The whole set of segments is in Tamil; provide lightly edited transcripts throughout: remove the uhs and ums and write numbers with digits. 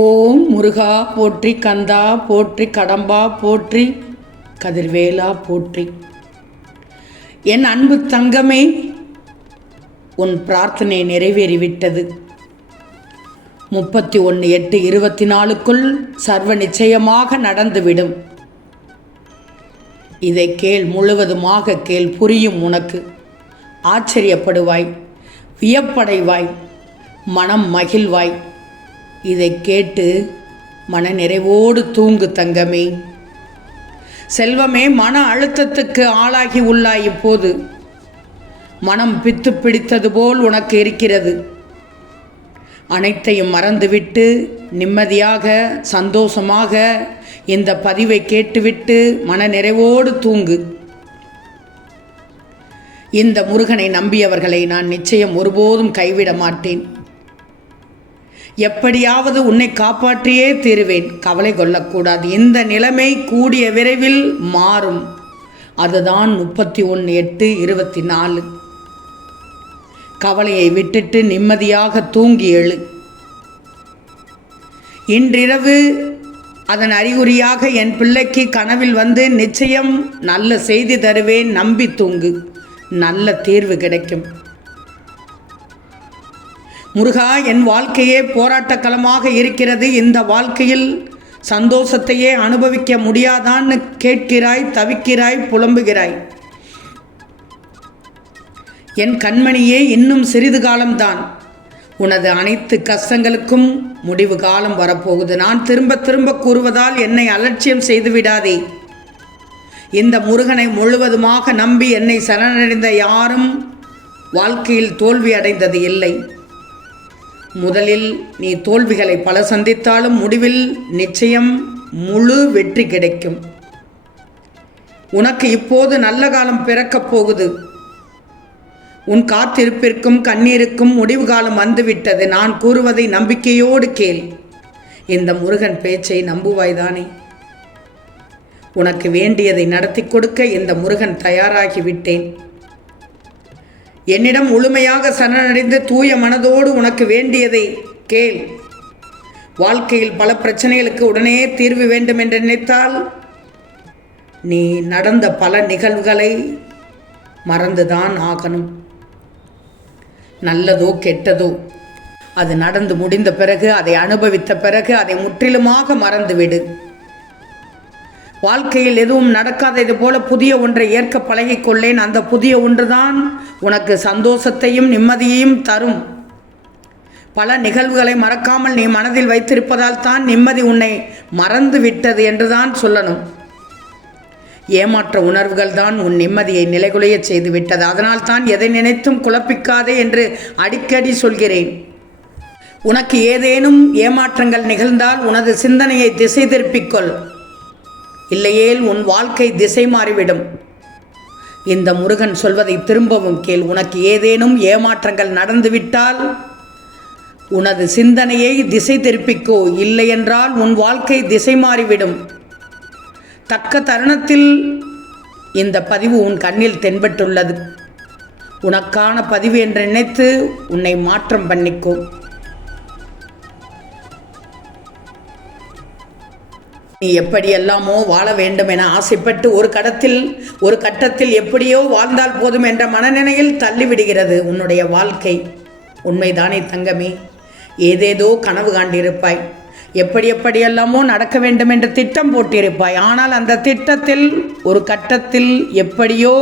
ஓம் முருகா போற்றி, கந்தா போற்றி, கடம்பா போற்றி, கதிர்வேலா போற்றி. என் அன்பு தங்கமே, உன் பிரார்த்தனை நிறைவேறிவிட்டது. 31/8/24க்குள் சர்வ நிச்சயமாக நடந்துவிடும். இதை கேள், முழுவதுமாக கேள், புரியும் உனக்கு. ஆச்சரியப்படுவாய், வியப்படைவாய், மனம் மகிழ்வாய். இதை கேட்டு மன நிறைவோடு தூங்கு தங்கமே. செல்வமே, மன அழுத்தத்துக்கு ஆளாகி உள்ளாய். இப்போது மனம் பித்து பிடித்தது போல் உனக்கு இருக்கிறது. அனைத்தையும் மறந்துவிட்டு நிம்மதியாக சந்தோஷமாக இந்த பதிவை கேட்டுவிட்டு மன நிறைவோடு தூங்கு. இந்த முருகனை நம்பியவர்களை நான் நிச்சயம் ஒருபோதும் கைவிட மாட்டேன். எப்படியாவது உன்னை காப்பாற்றியே தீருவேன். கவலை கொள்ளக்கூடாது. இந்த நிலைமை கூடிய விரைவில் மாறும். அதுதான் 31/8/24. கவலையை விட்டுட்டு நிம்மதியாக தூங்கி எழு. இன்றிரவு அதன் அறிகுறியாக என் பிள்ளைக்கு கனவில் வந்து நிச்சயம் நல்ல செய்தி தருவேன். நம்பி தூங்கு. நல்ல தீர்வு கிடைக்கும். முருகா, என் வாழ்க்கையே போராட்டக்களமாக இருக்கிறது. இந்த வாழ்க்கையில் சந்தோஷத்தையே அனுபவிக்க முடியாதான்னு கேட்கிறாய், தவிக்கிறாய், புலம்புகிறாய். என் கண்மணியே, இன்னும் சிறிது காலம்தான். உனது அனைத்து கஷ்டங்களுக்கும் முடிவு காலம் வரப்போகுது. நான் திரும்ப திரும்ப கூறுவதால் என்னை அலட்சியம் செய்து விடாதே. இந்த முருகனை முழுவதுமாக நம்பி என்னை சரணடைந்த யாரும் வாழ்க்கையில் தோல்வி அடைந்தது இல்லை. முதலில் நீ தோல்விகளை பல சந்தித்தாலும் முடிவில் நிச்சயம் முழு வெற்றி கிடைக்கும். உனக்கு இப்போது நல்ல காலம் பிறக்கப் போகுது. உன் காத்திருப்பிற்கும் கண்ணீருக்கும் முடிவு காலம் வந்துவிட்டது. நான் கூறுவதை நம்பிக்கையோடு கேள். இந்த முருகன் பேச்சை நம்புவாய்தானே? உனக்கு வேண்டியதை நடத்தி கொடுக்க இந்த முருகன் தயாராகிவிட்டேன். என்னிடம் முழுமையாக சரணடைந்து தூய மனதோடு உனக்கு வேண்டியதை கேள். வாழ்க்கையில் பல பிரச்சனைகளுக்கு உடனே தீர்வு வேண்டும் என்று நினைத்தால் நீ நடந்த பல நிகழ்வுகளை மறந்துதான் ஆகணும். நல்லதோ கெட்டதோ அது நடந்து முடிந்த பிறகு, அதை அனுபவித்த பிறகு அதை முற்றிலுமாக மறந்துவிடு. வாழ்க்கையில் எதுவும் நடக்காதது போல புதிய ஒன்றை ஏற்க பழகிக்கொள்ளேன். அந்த புதிய ஒன்றுதான் உனக்கு சந்தோஷத்தையும் நிம்மதியையும் தரும். பல நிகழ்வுகளை மறக்காமல் நீ மனதில் வைத்திருப்பதால் தான் நிம்மதி உன்னை மறந்து விட்டது என்றுதான் சொல்லணும். ஏமாற்ற உணர்வுகள் தான் உன் நிம்மதியை நிலைகுலைய செய்து விட்டது. அதனால் தான் எதை நினைத்தும் குழப்பிக்காதே என்று அடிக்கடி சொல்கிறேன். உனக்கு ஏதேனும் ஏமாற்றங்கள் நிகழ்ந்தால் உனது சிந்தனையை திசை திருப்பிக்கொள். இல்லையேல் உன் வாழ்க்கை திசை மாறிவிடும். இந்த முருகன் சொல்வதை திரும்பவும் கேள். உனக்கு ஏதேனும் ஏமாற்றங்கள் நடந்துவிட்டால் உனது சிந்தனையை திசை திருப்பிக்கோ. இல்லையென்றால் உன் வாழ்க்கை திசை மாறிவிடும். தக்க தருணத்தில் இந்த பதிவு உன் கண்ணில் தென்பட்டுள்ளது. உனக்கான பதிவு என்று நினைத்து உன்னை மாற்றம் பண்ணிக்கோ. நீ எப்படியெல்லாமோ வாழ வேண்டும் என ஆசைப்பட்டு ஒரு கட்டத்தில் எப்படியோ வாழ்ந்தால் போதும் என்ற மனநிலையில் தள்ளிவிடுகிறது உன்னுடைய வாழ்க்கை. உண்மைதானே தங்கமே? ஏதேதோ கனவு காண்டிருப்பாய். எப்படியெல்லாமோ நடக்க வேண்டும் என்று திட்டம் போட்டிருப்பாய். ஆனால் அந்த திட்டத்தில் ஒரு கட்டத்தில் எப்படியோ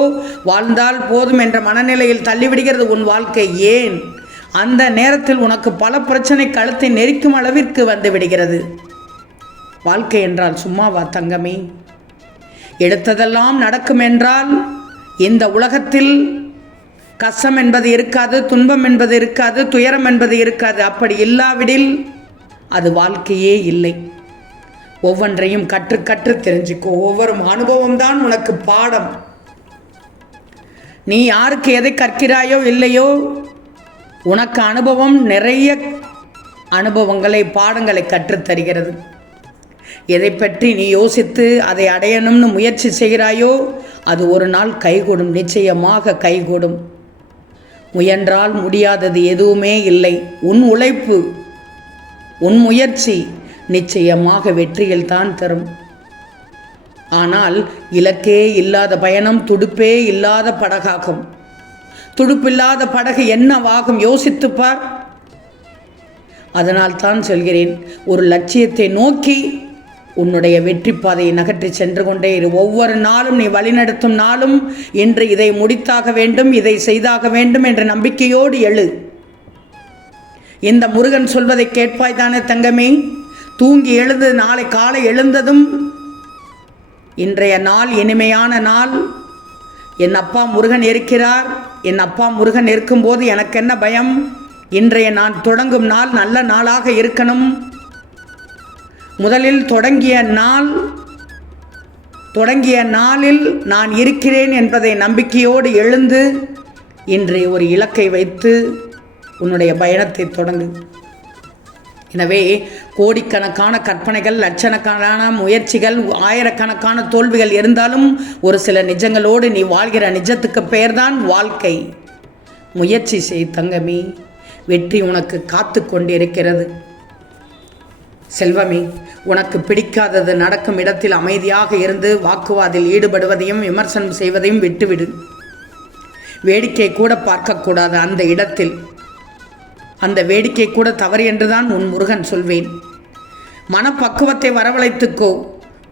வாழ்ந்தால் போதும் என்ற மனநிலையில் தள்ளிவிடுகிறது உன் வாழ்க்கை. ஏன்? அந்த நேரத்தில் உனக்கு பல பிரச்சனை கழுத்தை நெரிக்கும் அளவிற்கு வந்து விடுகிறது. வாழ்க்கை என்றால் சும்மாவா தங்கமே? எடுத்ததெல்லாம் நடக்கும் என்றால் இந்த உலகத்தில் கஷ்டம் என்பது இருக்காது, துன்பம் என்பது இருக்காது, துயரம் என்பது இருக்காது. அப்படி இல்லாவிடில் அது வாழ்க்கையே இல்லை. ஒவ்வொன்றையும் கற்று தெரிஞ்சுக்கோ. ஒவ்வொரு அனுபவம்தான் உனக்கு பாடம். நீ யாருக்கு எதை கற்கிறாயோ இல்லையோ, உனக்கு அனுபவம் நிறைய அனுபவங்களை, பாடங்களை கற்றுத்தருகிறது. எதை பற்றி நீ யோசித்து அதை அடையணும்னு முயற்சி செய்கிறாயோ அது ஒரு நாள் கைகூடும். நிச்சயமாக கைகூடும். முயன்றால் முடியாதது எதுவுமே இல்லை. உன் உழைப்பு உன் முயற்சி நிச்சயமாக வெற்றியில்தான் தரும். ஆனால் இலக்கே இல்லாத பயணம் துடுப்பே இல்லாத படகாகும். துடுப்பில்லாத படகு என்னவாகும் யோசித்துப்பார். அதனால் தான் சொல்கிறேன், ஒரு லட்சியத்தை நோக்கி உன்னுடைய வெற்றி பாதையை நகற்றி சென்று கொண்டே இரு. ஒவ்வொரு நாளும் நீ வழிநடத்தும் நாளும் இன்று இதை முடித்தாக வேண்டும், இதை செய்தாக வேண்டும் என்ற நம்பிக்கையோடு எழு. இந்த முருகன் சொல்வதை கேட்பாய் தானே தங்கமே? தூங்கி எழுந்து நாளை காலை எழுந்ததும் இன்றைய நாள் இனிமையான நாள், என் அப்பா முருகன் இருக்கிறார், என் அப்பா முருகன் இருக்கும்போது எனக்கு என்ன பயம், இன்றைய நான் தொடங்கும் நாள் நல்ல நாளாக இருக்கணும். முதலில் தொடங்கிய நாளில் நான் இருக்கிறேன் என்பதை நம்பிக்கையோடு எழுந்து இன்று ஒரு இலக்கை வைத்து உன்னுடைய பயணத்தை தொடங்கு. எனவே கோடிக்கணக்கான கற்பனைகள், லட்சக்கணக்கான முயற்சிகள், ஆயிரக்கணக்கான தோல்விகள் இருந்தாலும் ஒரு சில நிஜங்களோடு நீ வாழ்கிற நிஜத்துக்கு பெயர்தான் வாழ்க்கை. முயற்சி செய் தங்கமே, வெற்றி உனக்கு காத்து கொண்டிருக்கிறது. செல்வமே, உனக்கு பிடிக்காதது நடக்கும் இடத்தில் அமைதியாக இருந்து வாக்குவாதில் ஈடுபடுவதையும் விமர்சனம் செய்வதையும் விட்டுவிடு. வேடிக்கை கூட பார்க்கக்கூடாது அந்த இடத்தில். அந்த வேடிக்கை கூட தவறு என்றுதான் உன் முருகன் சொல்வேன். மனப்பக்குவத்தை வரவழைத்துக்கோ.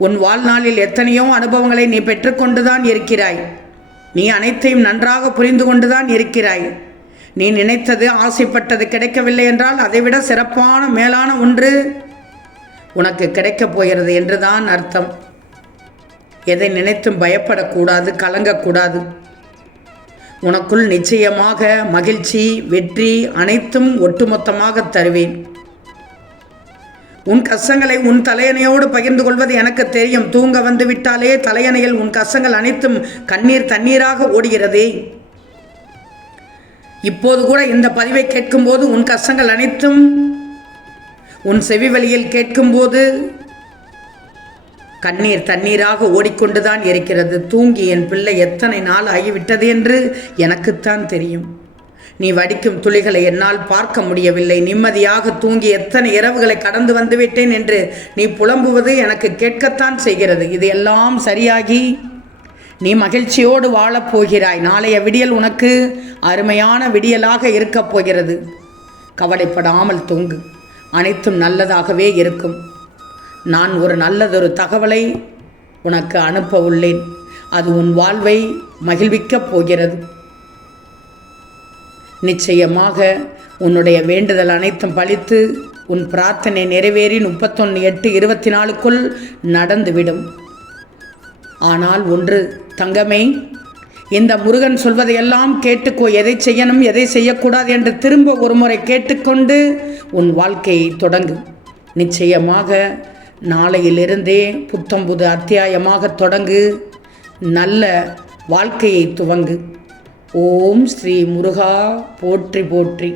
உன் வாழ்நாளில் எத்தனையோ அனுபவங்களை நீ பெற்றுக்கொண்டுதான் இருக்கிறாய். நீ அனைத்தையும் நன்றாக புரிந்து கொண்டுதான் இருக்கிறாய். நீ நினைத்தது, ஆசைப்பட்டது கிடைக்கவில்லை என்றால் அதைவிட சிறப்பான மேலான ஒன்று உனக்கு கிடைக்கப் போகிறது என்றுதான் அர்த்தம். எதை நினைத்தும் பயப்படக்கூடாது, கலங்கக்கூடாது. உனக்குள் நிச்சயமாக மகிழ்ச்சி, வெற்றி அனைத்தும் ஒட்டுமொத்தமாக தருவேன். உன் கஷ்டங்களை உன் தலையணையோடு பகிர்ந்து கொள்வது எனக்கு தெரியும். தூங்க வந்து விட்டாலே தலையணையில் உன் கஷ்டங்கள் அனைத்தும் கண்ணீர் தண்ணீராக ஓடுகிறதே. இப்போது கூட இந்த பதிவை கேட்கும்போது உன் கஷ்டங்கள் அனைத்தும் உன் செவி வழியில் கேட்கும்போது கண்ணீர் தண்ணீராக ஓடிக்கொண்டுதான் இருக்கிறது. தூங்கி என் பிள்ளை எத்தனை நாள் ஆகிவிட்டது என்று எனக்குத்தான் தெரியும். நீ வடிக்கும் துளிகளை என்னால் பார்க்க முடியவில்லை. நிம்மதியாக தூங்கி எத்தனை இரவுகளை கடந்து வந்துவிட்டேன் என்று நீ புலம்புவது எனக்கு கேட்கத்தான் செய்கிறது. இது எல்லாம் சரியாகி நீ மகிழ்ச்சியோடு வாழப்போகிறாய். நாளைய விடியல் உனக்கு அருமையான விடியலாக இருக்கப் போகிறது. கவலைப்படாமல் தூங்கு. அனைத்தும் நல்லதாகவே இருக்கும். நான் ஒரு நல்லதொரு தகவலை உனக்கு அனுப்ப உள்ளேன். அது உன் வாழ்வை மகிழ்விக்கப் போகிறது. நிச்சயமாக உன்னுடைய வேண்டுதல் அனைத்தும் பலித்து உன் பிரார்த்தனை நிறைவேறி 31/8/24க்குள் நடந்துவிடும். ஆனால் ஒன்று தங்கமே, இந்த முருகன் சொல்வதையெல்லாம் கேட்டுக்கோ. எதை செய்யணும், எதை செய்யக்கூடாது என்று திரும்ப ஒரு முறை கேட்டுக்கொண்டு உன் வாழ்க்கையை தொடங்கு. நிச்சயமாக நாளையிலிருந்தே புத்தம்புது அத்தியாயமாக தொடங்கு. நல்ல வாழ்க்கையை துவங்கு. ஓம் ஸ்ரீ முருகா போற்றி போற்றி.